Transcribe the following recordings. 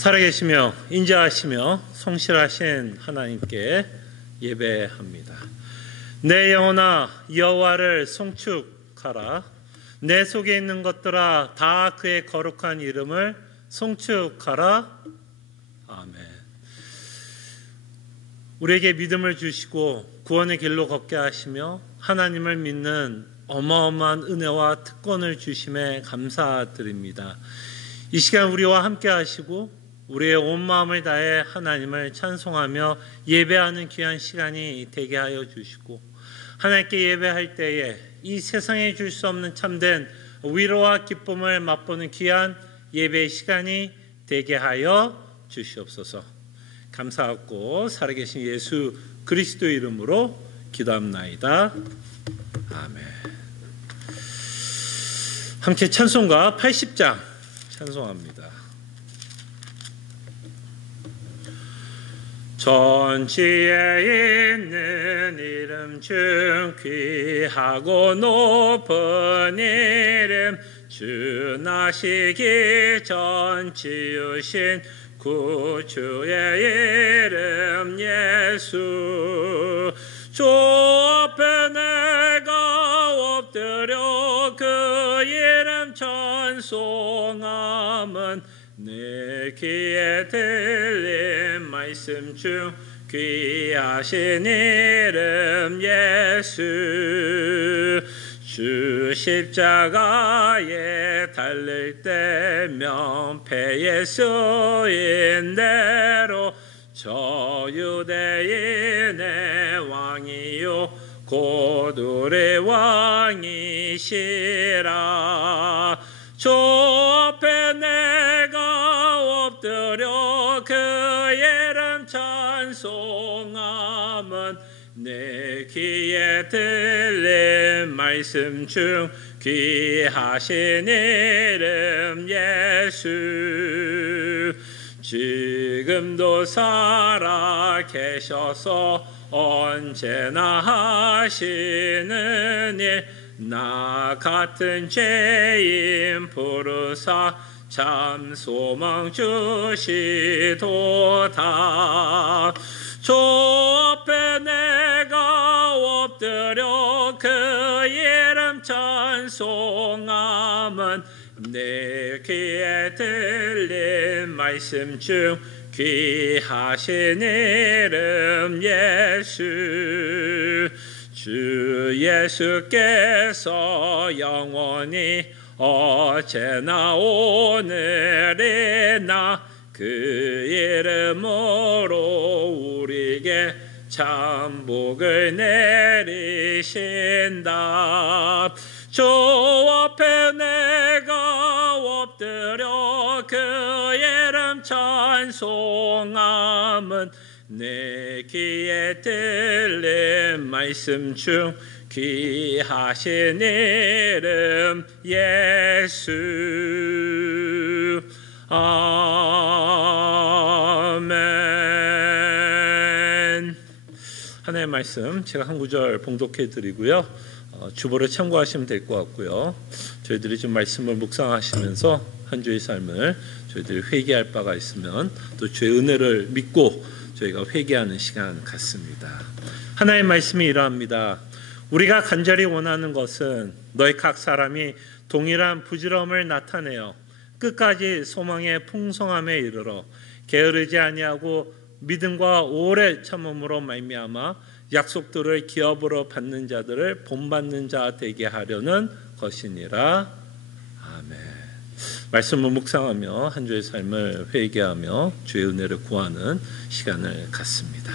살아계시며 인자하시며 성실하신 하나님께 예배합니다. 내 영혼아 여호와를 송축하라. 내 속에 있는 것들아 다 그의 거룩한 이름을 송축하라. 아멘. 우리에게 믿음을 주시고 구원의 길로 걷게 하시며 하나님을 믿는 어마어마한 은혜와 특권을 주심에 감사드립니다. 이 시간 우리와 함께 하시고 우리의 온 마음을 다해 하나님을 찬송하며 예배하는 귀한 시간이 되게 하여 주시고 하나님께 예배할 때에 이 세상에 줄 수 없는 참된 위로와 기쁨을 맛보는 귀한 예배의 시간이 되게 하여 주시옵소서. 감사하고 살아계신 예수 그리스도의 이름으로 기도합나이다. 아멘. 함께 찬송가 80장 찬송합니다. 전지에 있는 이름 중 귀하고 높은 이름 주 나시기 전 지으신 구주의 이름 예수 주 앞에 내가 엎드려 그 이름 찬송함은 내 귀에 들린 말씀 중 귀하신 이름 예수 주 십자가에 달릴 때 명패에 쓰인 대로 저 유대인의 왕이요 곧 우리 왕이시라 주 앞에 내가 엎드려 그 이름 찬송함은 내 귀에 들린 말씀 중 귀하신 이름 예수 지금도 살아 계셔서 언제나 하시는 일 나 같은 죄인 부르사 참 소망 주시도다 주 앞에 내가 엎드려 그 이름 찬송함은 내 귀에 들린 말씀 중 귀하신 이름 예수 주 예수께서 영원히 어제나 오늘이나 그 이름으로 우리에게 참 복을 내리신다 주 앞에 내가 엎드려 그 이름 찬송함은 내 귀에 들린 말씀 중 귀하신 이름 예수 아멘. 하나님의 말씀 제가 한 구절 봉독해 드리고요. 주보를 참고하시면 될 것 같고요. 저희들이 좀 말씀을 묵상하시면서 한 주의 삶을 저희들이 회개할 바가 있으면 또 주의 은혜를 믿고 저희가 회개하는 시간 같습니다. 하나님의 말씀이 이러합니다. 우리가 간절히 원하는 것은 너희 각 사람이 동일한 부지런함을 나타내어 끝까지 소망의 풍성함에 이르러 게으르지 아니하고 믿음과 오래 참음으로 말미암아 약속들을 기업으로 받는 자들을 본받는 자 되게 하려는 것이니라. 아멘. 말씀을 묵상하며 한 주의 삶을 회개하며 주의 은혜를 구하는 시간을 갖습니다.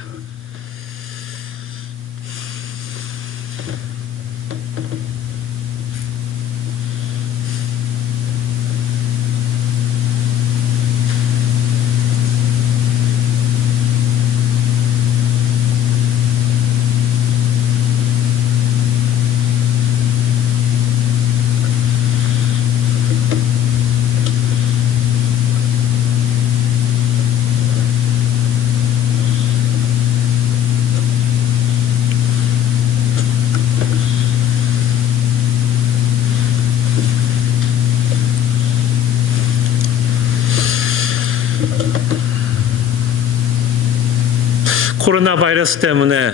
코로나 바이러스 때문에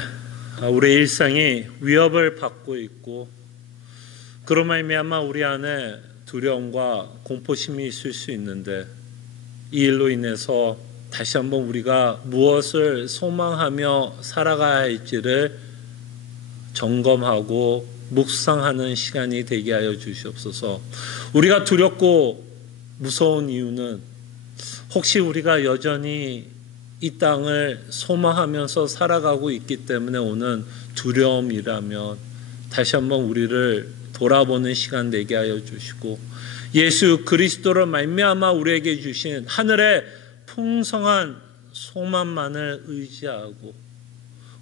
우리의 일상이 위협을 받고 있고, 그로 말미암아 우리 안에 두려움과 공포심이 있을 수 있는데, 이 일로 인해서 다시 한번 우리가 무엇을 소망하며 살아가야 할지를 점검하고 묵상하는 시간이 되게 하여 주시옵소서. 우리가 두렵고 무서운 이유는 혹시 우리가 여전히 이 땅을 소망하면서 살아가고 있기 때문에 오는 두려움이라면 다시 한번 우리를 돌아보는 시간 되게 하여 주시고, 예수 그리스도로 말미암아 우리에게 주신 하늘의 풍성한 소망만을 의지하고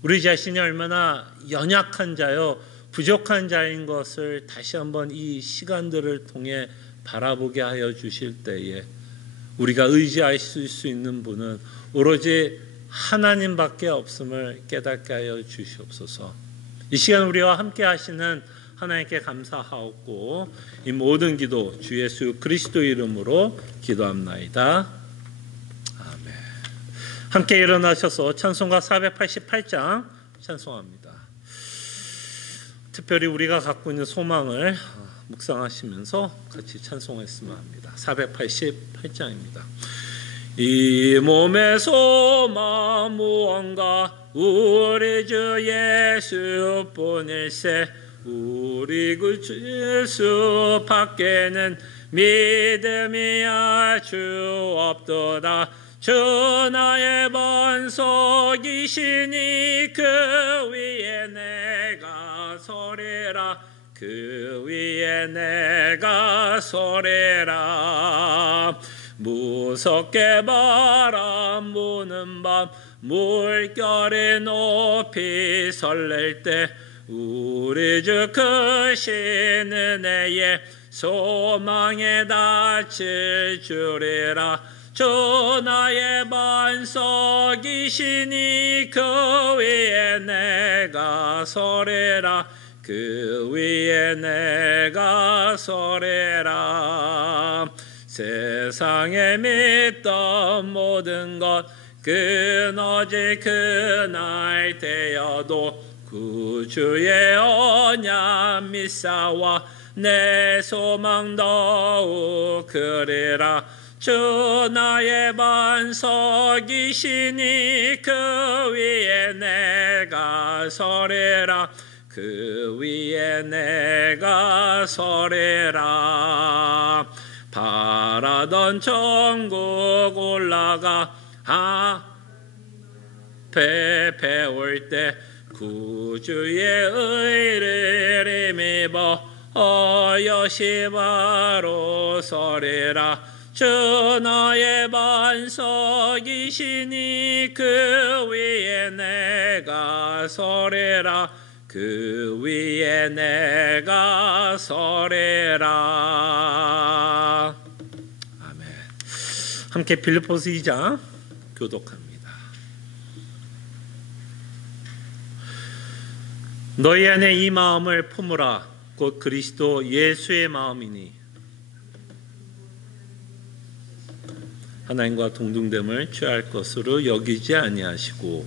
우리 자신이 얼마나 연약한 자요 부족한 자인 것을 다시 한번 이 시간들을 통해 바라보게 하여 주실 때에 우리가 의지하실 수 있는 분은 오로지 하나님밖에 없음을 깨닫게 하여 주시옵소서. 이 시간 우리와 함께 하시는 하나님께 감사하옵고 이 모든 기도 주 예수 그리스도 이름으로 기도합나이다. 아멘. 함께 일어나셔서 찬송가 488장 찬송합니다. 특별히 우리가 갖고 있는 소망을 묵상하시면서 같이 찬송했으면 합니다. 488장입니다. 이 몸의 소망 무언가 우리 주 예수뿐일세. 우리 그 예수 밖에는 믿음이 아주 없도다. 주 나의 반석이시니 그 위에 내가 서리라. 그 위에 내가 서리라. 무섭게 바람 부는 밤 물결이 높이 설렐 때 우리 주 크신 은혜에 소망에 닿칠 줄이라. 주 나의 반석이시니 그 위에 내가 서리라. 그 위에 내가 서리라. 세상에 믿던 모든 것 끊어질 그날 되어도 구주의 언약 믿사와 내 소망 더욱 그리라. 주 나의 반석이시니 그 위에 내가 서리라. 그 위에 내가 서리라. 바라던 천국 올라가 앞에 배울 때 구주의 의를 힘입어 여시 바로 서리라. 주 나의 반석이시니 그 위에 내가 서리라. 그 위에 내가 서리라. 아멘. 함께 빌립보서 2장 교독합니다. 너희 안에 이 마음을 품으라. 곧 그리스도 예수의 마음이니 하나님과 동등됨을 취할 것으로 여기지 아니하시고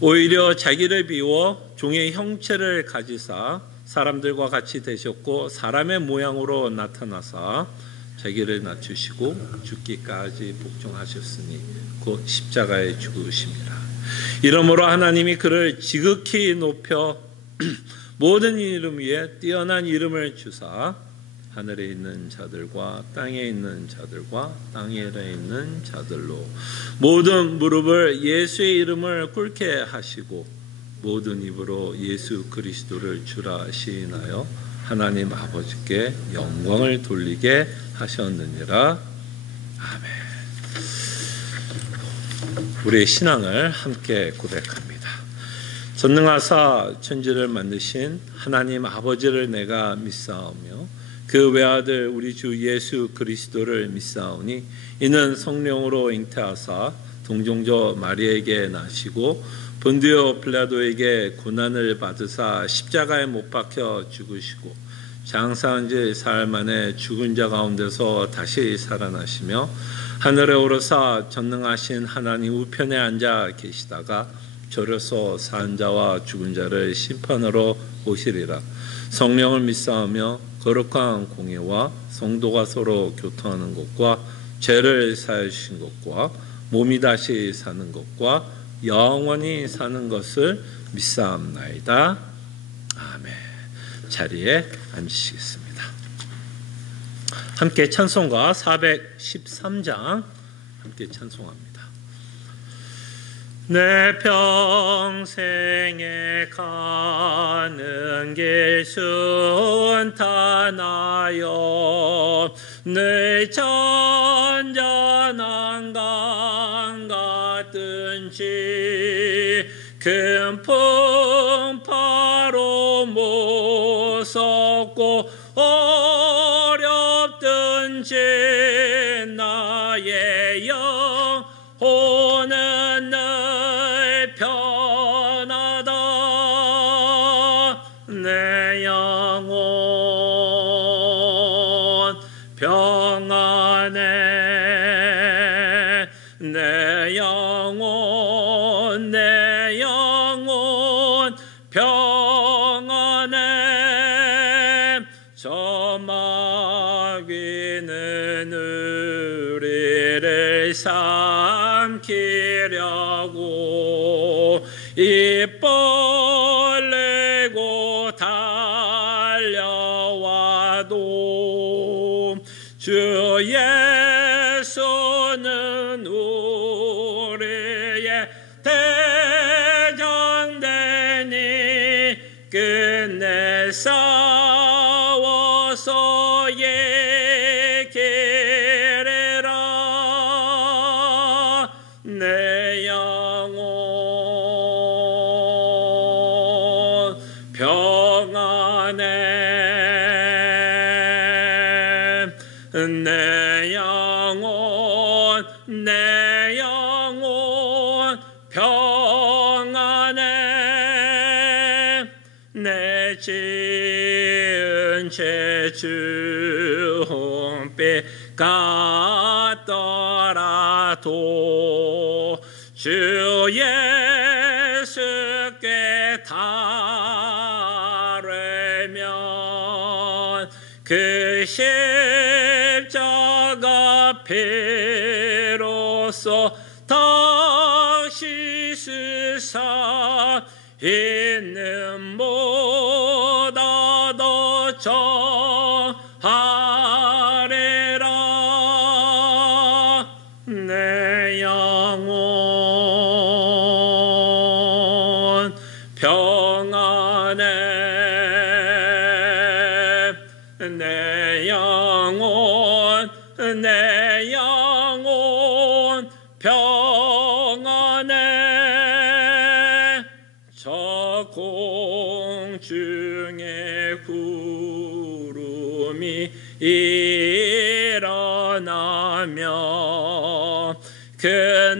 오히려 자기를 비워 종의 형체를 가지사 사람들과 같이 되셨고 사람의 모양으로 나타나사 자기를 낮추시고 죽기까지 복종하셨으니 곧 십자가에 죽으심이라. 이러므로 하나님이 그를 지극히 높여 모든 이름 위에 뛰어난 이름을 주사 하늘에 있는 자들과 땅에 있는 자들과 땅 아래에 있는 자들로 모든 무릎을 예수의 이름을 꿇게 하시고 모든 입으로 예수 그리스도를 주라 시인하여 하나님 아버지께 영광을 돌리게 하셨느니라. 아멘. 우리의 신앙을 함께 고백합니다. 전능하사 천지를 만드신 하나님 아버지를 내가 믿사오며 그 외아들 우리 주 예수 그리스도를 믿사오니 이는 성령으로 잉태하사 동정저 마리에게 나시고 본디오 빌라도에게 고난을 받으사 십자가에 못 박혀 죽으시고 장사한 지 사흘 만에 죽은 자 가운데서 다시 살아나시며 하늘에 오르사 전능하신 하나님 우편에 앉아 계시다가 저려서 산 자와 죽은 자를 심판하러 오시리라. 성령을 믿사오며 거룩한 공예와 성도가 서로 교통하는 것과 죄를 사하여 주신 것과 몸이 다시 사는 것과 영원히 사는 것을 믿사옵나이다. 아멘. 자리에 앉으시겠습니다. 함께 찬송가 413장 함께 찬송합니다. 내 평생에 가는 길 순탄하여 늘 잔잔한 강 같든지 큰 풍파로 무섭고 어렵든지 나의 영혼은 늘 편하다. 내 영혼 평안해. 내 영혼 평안해. 저 마귀는 우리를 삼키려고 입 벌리고 달려와도 주 예수는 우리의 대장되니 끝내 싸워서 이기리라. 내 영혼 평안해. 내 영혼 평안해. 내 지은 죄 주홍빛 같더라도 주 예수께 달으면 그 십자가 피로써 다시 쓰사 있는 보다 더 정하리라. 내 영혼 평안해. 내 영혼 평안해. 저 공중에 구름이 일어나며 그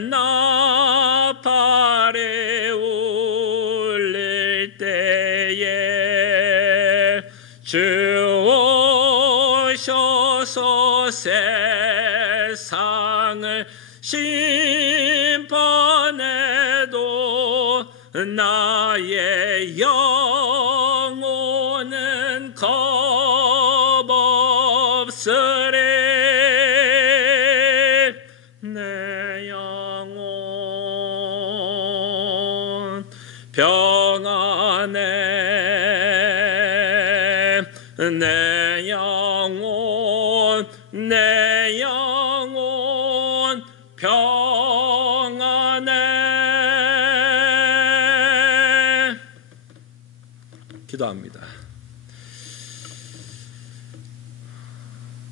나팔이 울릴 때에 주 오셔서 세상을 심판해도 나의 영혼은 겁없으리. 내 영혼 평안해. 내 영혼 평안해. 기도합니다.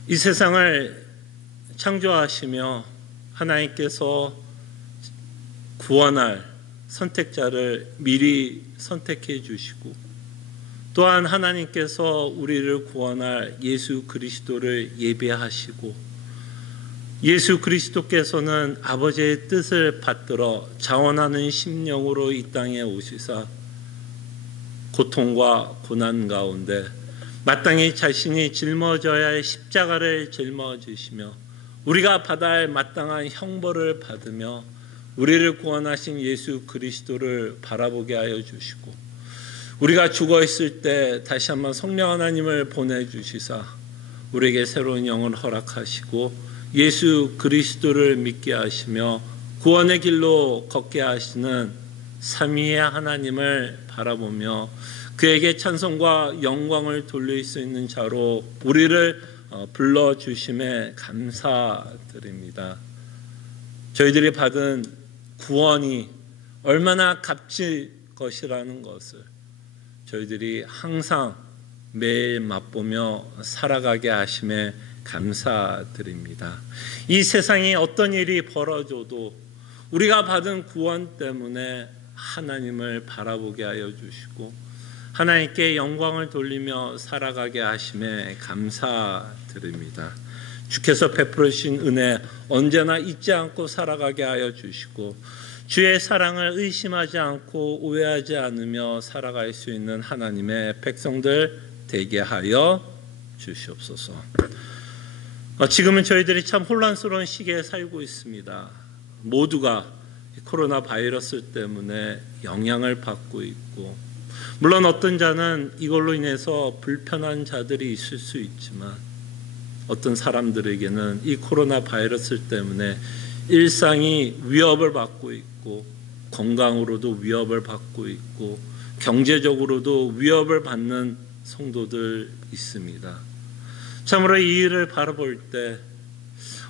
이 세상을 창조하시며 하나님께서 구원할 선택자를 미리 선택해 주시고 또한 하나님께서 우리를 구원할 예수 그리스도를 예배하시고 예수 그리스도께서는 아버지의 뜻을 받들어 자원하는 심령으로 이 땅에 오시사 고통과 고난 가운데 마땅히 자신이 짊어져야 할 십자가를 짊어지시며 우리가 받아야 할 마땅한 형벌을 받으며 우리를 구원하신 예수 그리스도를 바라보게 하여 주시고, 우리가 죽어 있을 때 다시 한번 성령 하나님을 보내주시사 우리에게 새로운 영을 허락하시고 예수 그리스도를 믿게 하시며 구원의 길로 걷게 하시는 삼위의 하나님을 바라보며 그에게 찬송과 영광을 돌릴 수 있는 자로 우리를 불러주심에 감사드립니다. 저희들이 받은 구원이 얼마나 값질 것이라는 것을 저희들이 항상 매일 맛보며 살아가게 하심에 감사드립니다. 이 세상에 어떤 일이 벌어져도 우리가 받은 구원 때문에 하나님을 바라보게 하여 주시고 하나님께 영광을 돌리며 살아가게 하심에 감사드립니다. 주께서 베풀으신 은혜 언제나 잊지 않고 살아가게 하여 주시고 주의 사랑을 의심하지 않고 오해하지 않으며 살아갈 수 있는 하나님의 백성들 되게 하여 주시옵소서. 지금은 저희들이 참 혼란스러운 시기에 살고 있습니다. 모두가 코로나 바이러스 때문에 영향을 받고 있고, 물론 어떤 자는 이걸로 인해서 불편한 자들이 있을 수 있지만 어떤 사람들에게는 이 코로나 바이러스 때문에 일상이 위협을 받고 있고 건강으로도 위협을 받고 있고 경제적으로도 위협을 받는 성도들 있습니다. 참으로 이 일을 바라볼 때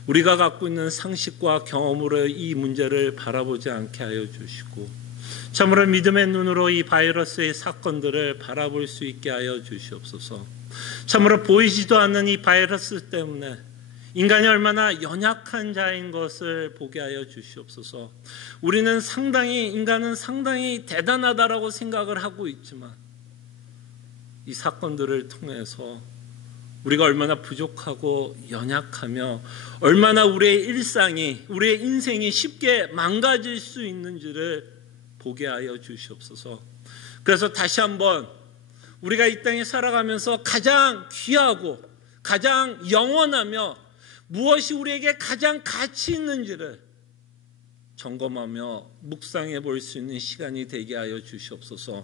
우리가 갖고 있는 상식과 경험으로 이 문제를 바라보지 않게 하여 주시고 참으로 믿음의 눈으로 이 바이러스의 사건들을 바라볼 수 있게 하여 주시옵소서. 참으로 보이지도 않는 이 바이러스 때문에 인간이 얼마나 연약한 자인 것을 보게 하여 주시옵소서. 인간은 상당히 대단하다라고 생각을 하고 있지만 이 사건들을 통해서 우리가 얼마나 부족하고 연약하며 얼마나 우리의 일상이, 우리의 인생이 쉽게 망가질 수 있는지를 보게 하여 주시옵소서. 그래서 다시 한번 우리가 이 땅에 살아가면서 가장 귀하고 가장 영원하며 무엇이 우리에게 가장 가치 있는지를 점검하며 묵상해 볼 수 있는 시간이 되게 하여 주시옵소서.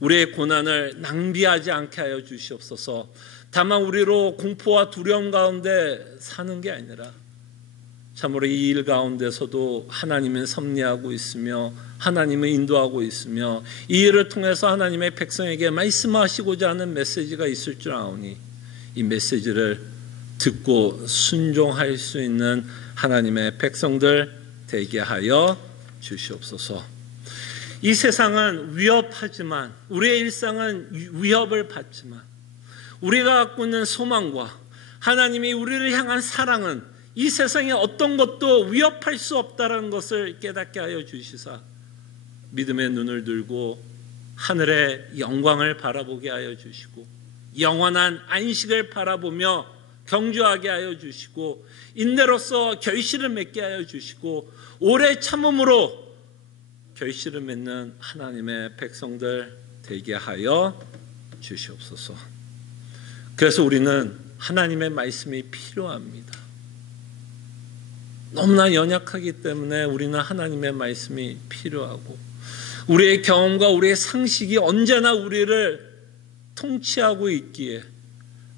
우리의 고난을 낭비하지 않게 하여 주시옵소서. 다만 우리로 공포와 두려움 가운데 사는 게 아니라 참으로 이 일 가운데서도 하나님은 섭리하고 있으며 하나님은 인도하고 있으며 이 일을 통해서 하나님의 백성에게 말씀하시고자 하는 메시지가 있을 줄 아오니 이 메시지를 듣고 순종할 수 있는 하나님의 백성들 되게 하여 주시옵소서. 이 세상은 위협하지만 우리의 일상은 위협을 받지만 우리가 갖고 있는 소망과 하나님이 우리를 향한 사랑은 이 세상에 어떤 것도 위협할 수 없다는 것을 깨닫게 하여 주시사 믿음의 눈을 들고 하늘의 영광을 바라보게 하여 주시고 영원한 안식을 바라보며 경주하게 하여 주시고 인내로서 결실을 맺게 하여 주시고 오래 참음으로 결실을 맺는 하나님의 백성들 되게 하여 주시옵소서. 그래서 우리는 하나님의 말씀이 필요합니다. 너무나 연약하기 때문에 우리는 하나님의 말씀이 필요하고 우리의 경험과 우리의 상식이 언제나 우리를 통치하고 있기에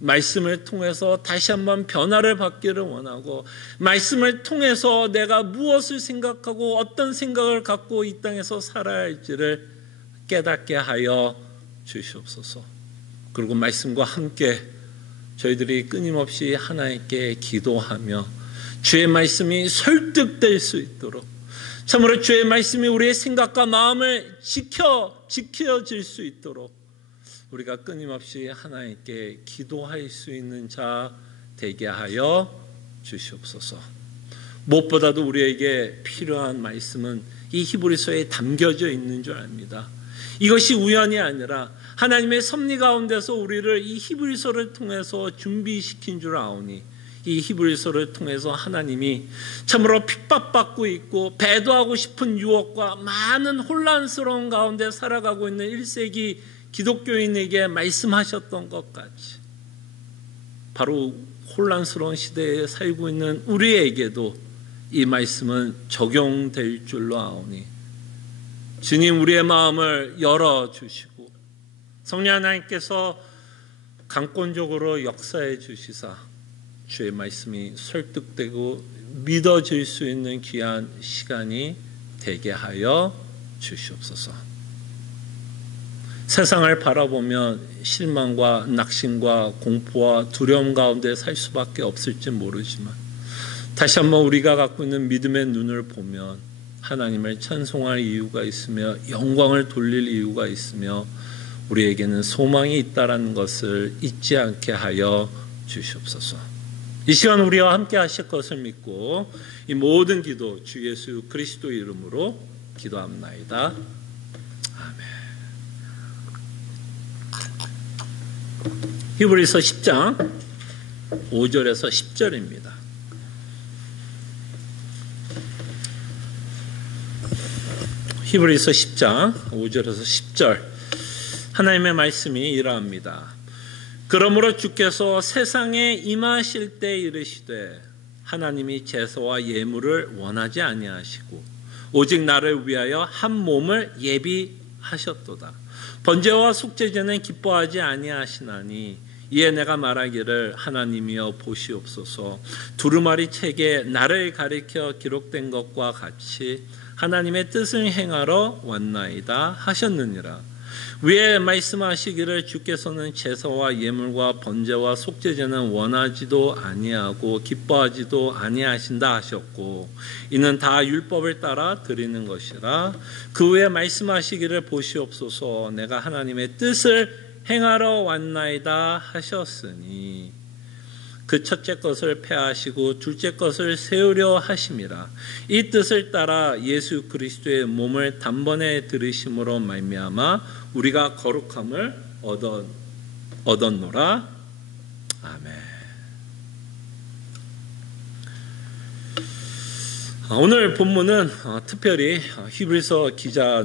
말씀을 통해서 다시 한번 변화를 받기를 원하고 말씀을 통해서 내가 무엇을 생각하고 어떤 생각을 갖고 이 땅에서 살아야 할지를 깨닫게 하여 주시옵소서. 그리고 말씀과 함께 저희들이 끊임없이 하나님께 기도하며 주의 말씀이 설득될 수 있도록 참으로 주의 말씀이 우리의 생각과 마음을 지켜질 수 있도록 우리가 끊임없이 하나님께 기도할 수 있는 자 되게 하여 주시옵소서. 무엇보다도 우리에게 필요한 말씀은 이 히브리서에 담겨져 있는 줄 압니다. 이것이 우연이 아니라 하나님의 섭리 가운데서 우리를 이 히브리서를 통해서 준비시킨 줄 아오니 이 히브리서를 통해서 하나님이 참으로 핍박받고 있고 배도하고 싶은 유혹과 많은 혼란스러운 가운데 살아가고 있는 1세기 기독교인에게 말씀하셨던 것 같이 바로 혼란스러운 시대에 살고 있는 우리에게도 이 말씀은 적용될 줄로 아오니 주님 우리의 마음을 열어주시고 성령 하나님께서 강권적으로 역사해 주시사 주의 말씀이 설득되고 믿어질 수 있는 귀한 시간이 되게 하여 주시옵소서. 세상을 바라보면 실망과 낙심과 공포와 두려움 가운데 살 수밖에 없을지 모르지만 다시 한번 우리가 갖고 있는 믿음의 눈을 보면 하나님을 찬송할 이유가 있으며 영광을 돌릴 이유가 있으며 우리에게는 소망이 있다는 것을 잊지 않게 하여 주시옵소서. 이 시간 우리와 함께 하실 것을 믿고 이 모든 기도 주 예수 그리스도 이름으로 기도합나이다. 히브리서 10장 5절에서 10절입니다. 히브리서 10장 5절에서 10절 하나님의 말씀이 이러합니다. 그러므로 주께서 세상에 임하실 때 이르시되 하나님이 제사와 예물을 원하지 아니하시고 오직 나를 위하여 한 몸을 예비하셨도다. 번제와 속죄제는 기뻐하지 아니하시나니 이에 내가 말하기를 하나님이여 보시옵소서. 두루마리 책에 나를 가리켜 기록된 것과 같이 하나님의 뜻을 행하러 왔나이다 하셨느니라. 위에 말씀하시기를 주께서는 제사와 예물과 번제와 속죄제는 원하지도 아니하고 기뻐하지도 아니하신다 하셨고 이는 다 율법을 따라 드리는 것이라. 그 후에 말씀하시기를 보시옵소서. 내가 하나님의 뜻을 행하러 왔나이다 하셨으니 그 첫째 것을 폐하시고 둘째 것을 세우려 하심이라. 이 뜻을 따라 예수 그리스도의 몸을 단번에 들으심으로 말미암아 우리가 거룩함을 얻었노라. 아멘. 오늘 본문은 특별히 히브리서 기자